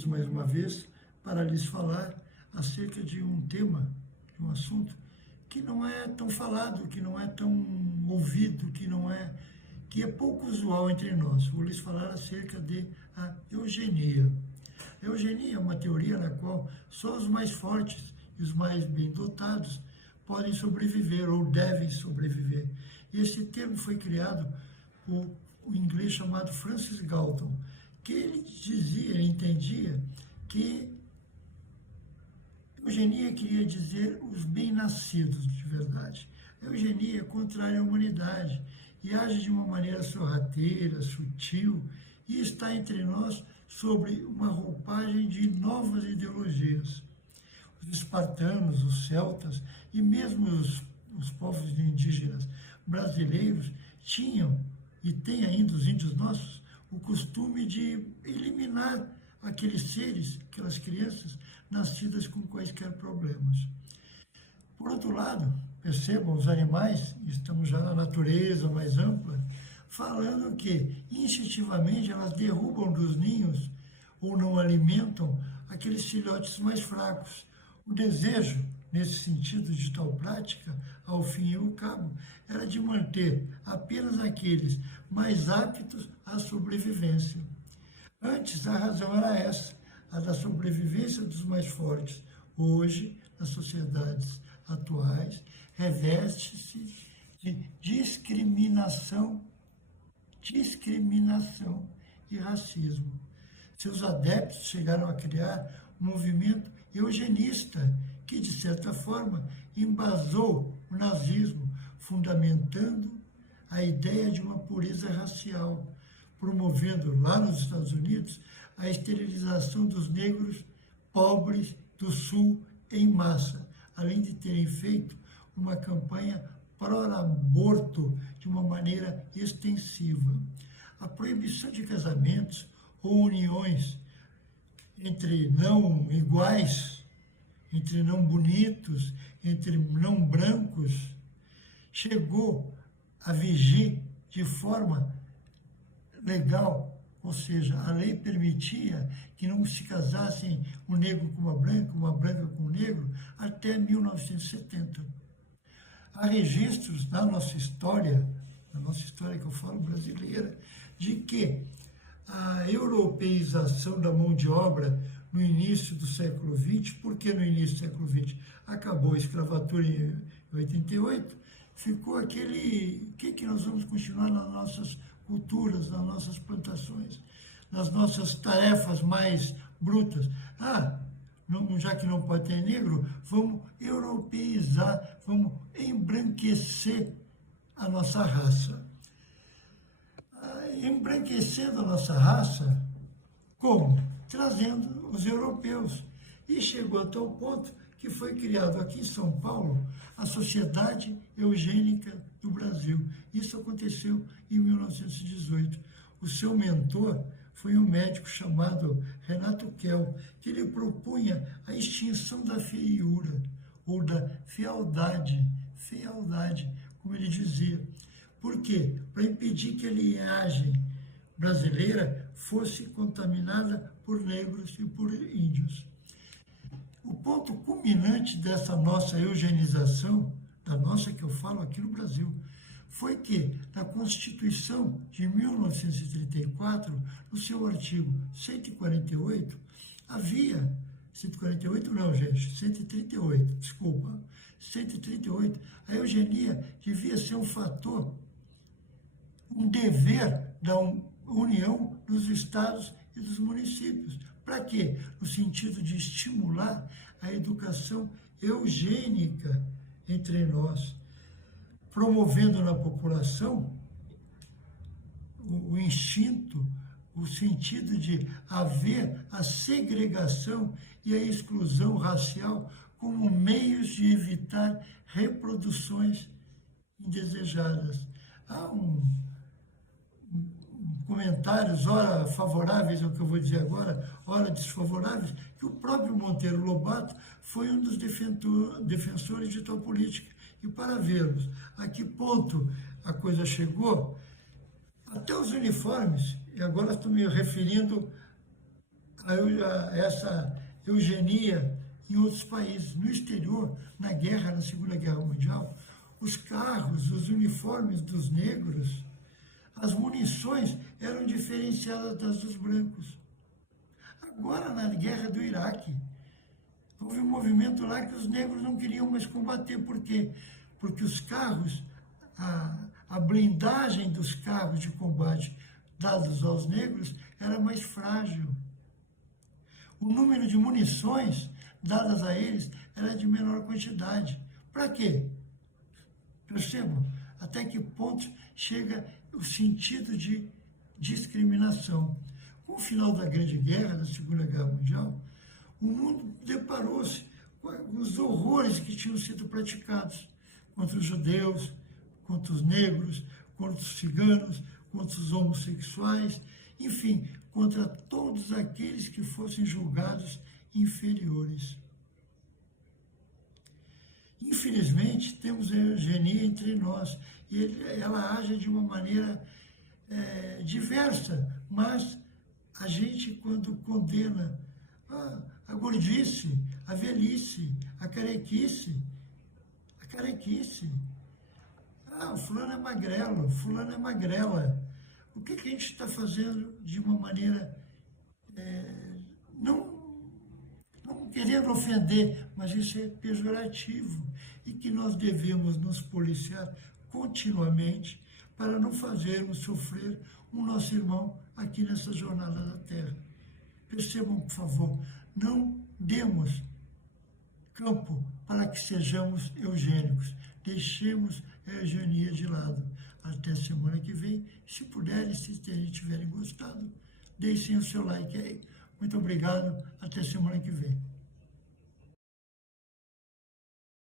reunidos mais uma vez para lhes falar acerca de um tema, de um assunto que não é tão falado, que não é tão ouvido, que é pouco usual entre nós. Vou lhes falar acerca de a eugenia. A eugenia é uma teoria na qual só os mais fortes e os mais bem dotados podem sobreviver ou devem sobreviver. E esse termo foi criado por um inglês chamado Francis Galton, que ele entendia que eugenia queria dizer os bem-nascidos de verdade. A eugenia é contrária à humanidade e age de uma maneira sorrateira, sutil, e está entre nós sobre uma roupagem de novas ideologias. Os espartanos, os celtas e mesmo os povos indígenas brasileiros tinham, e têm ainda os índios nossos, o costume de eliminar aqueles seres, aquelas crianças, nascidas com quaisquer problemas. Por outro lado, percebam, os animais, estamos já na natureza mais ampla, falando que, instintivamente, elas derrubam dos ninhos ou não alimentam aqueles filhotes mais fracos. O desejo, nesse sentido de tal prática, ao fim e ao cabo, era de manter apenas aqueles mais aptos à sobrevivência. Antes, a razão era essa, a da sobrevivência dos mais fortes. Hoje, nas sociedades atuais, reveste-se de discriminação e racismo. Seus adeptos chegaram a criar um movimento eugenista que, de certa forma, embasou o nazismo, fundamentando a ideia de uma pureza racial, promovendo lá nos Estados Unidos a esterilização dos negros pobres do Sul em massa, além de terem feito uma campanha pró-aborto de uma maneira extensiva. A proibição de casamentos ou uniões entre não iguais, entre não bonitos, entre não brancos, chegou a vigir de forma legal, ou seja, a lei permitia que não se casassem um negro com uma branca com um negro, até 1970. Há registros na nossa história que eu falo brasileira, de que a europeização da mão de obra no início do século XX, porque no início do século XX acabou a escravatura em 88, ficou aquele, o que nós vamos continuar nas nossas culturas, nas nossas plantações, nas nossas tarefas mais brutas. Já que não pode ter negro, vamos europeizar, vamos embranquecer a nossa raça. Embranquecendo a nossa raça, como? Trazendo os europeus. E chegou a tal ponto que foi criado aqui em São Paulo a Sociedade Eugênica do Brasil. Isso aconteceu em 1918. O seu mentor foi um médico chamado Renato Kell, que ele propunha a extinção da feiura, ou da fealdade, como ele dizia. Por quê? Para impedir que a linhagem brasileira fosse contaminada por negros e por índios. O ponto culminante dessa nossa eugenização, da nossa que eu falo aqui no Brasil, foi que, na Constituição de 1934, no seu artigo 148, havia, 148 não, gente, 138, desculpa, 138, a eugenia devia ser um fator, um dever da União dos estados e dos municípios. Para quê? No sentido de estimular a educação eugênica entre nós, promovendo na população o instinto, o sentido de haver a segregação e a exclusão racial como meios de evitar reproduções indesejadas. Há comentários, ora favoráveis ao que eu vou dizer agora, ora desfavoráveis, que o próprio Monteiro Lobato foi um dos defensores de tal política. E para vermos a que ponto a coisa chegou, até os uniformes, e agora estou me referindo essa eugenia em outros países. No exterior, na guerra, na Segunda Guerra Mundial, os carros, os uniformes dos negros, as munições eram diferenciadas das dos brancos. Agora, na guerra do Iraque, houve um movimento lá que os negros não queriam mais combater. Por quê? Porque os carros, a blindagem dos carros de combate dados aos negros era mais frágil. O número de munições dadas a eles era de menor quantidade. Para quê? Percebam até que ponto chega o sentido de discriminação. Com o final da Grande Guerra, da Segunda Guerra Mundial, o mundo deparou-se com os horrores que tinham sido praticados contra os judeus, contra os negros, contra os ciganos, contra os homossexuais, enfim, contra todos aqueles que fossem julgados inferiores. Infelizmente, temos a eugenia entre nós, e ela age de uma maneira diversa, mas a gente, quando condena a gordice, a velhice, a carequice, o fulano é magrelo, o fulano é magrela. O que a gente está fazendo de uma maneira, não querendo ofender, mas isso é pejorativo, e que nós devemos nos policiar continuamente para não fazermos sofrer o nosso irmão aqui nessa jornada da Terra. Percebam, por favor, não demos campo para que sejamos eugênicos. Deixemos a eugenia de lado. Até semana que vem. Se puderem, se tiverem gostado, deixem o seu like aí. Muito obrigado. Até semana que vem.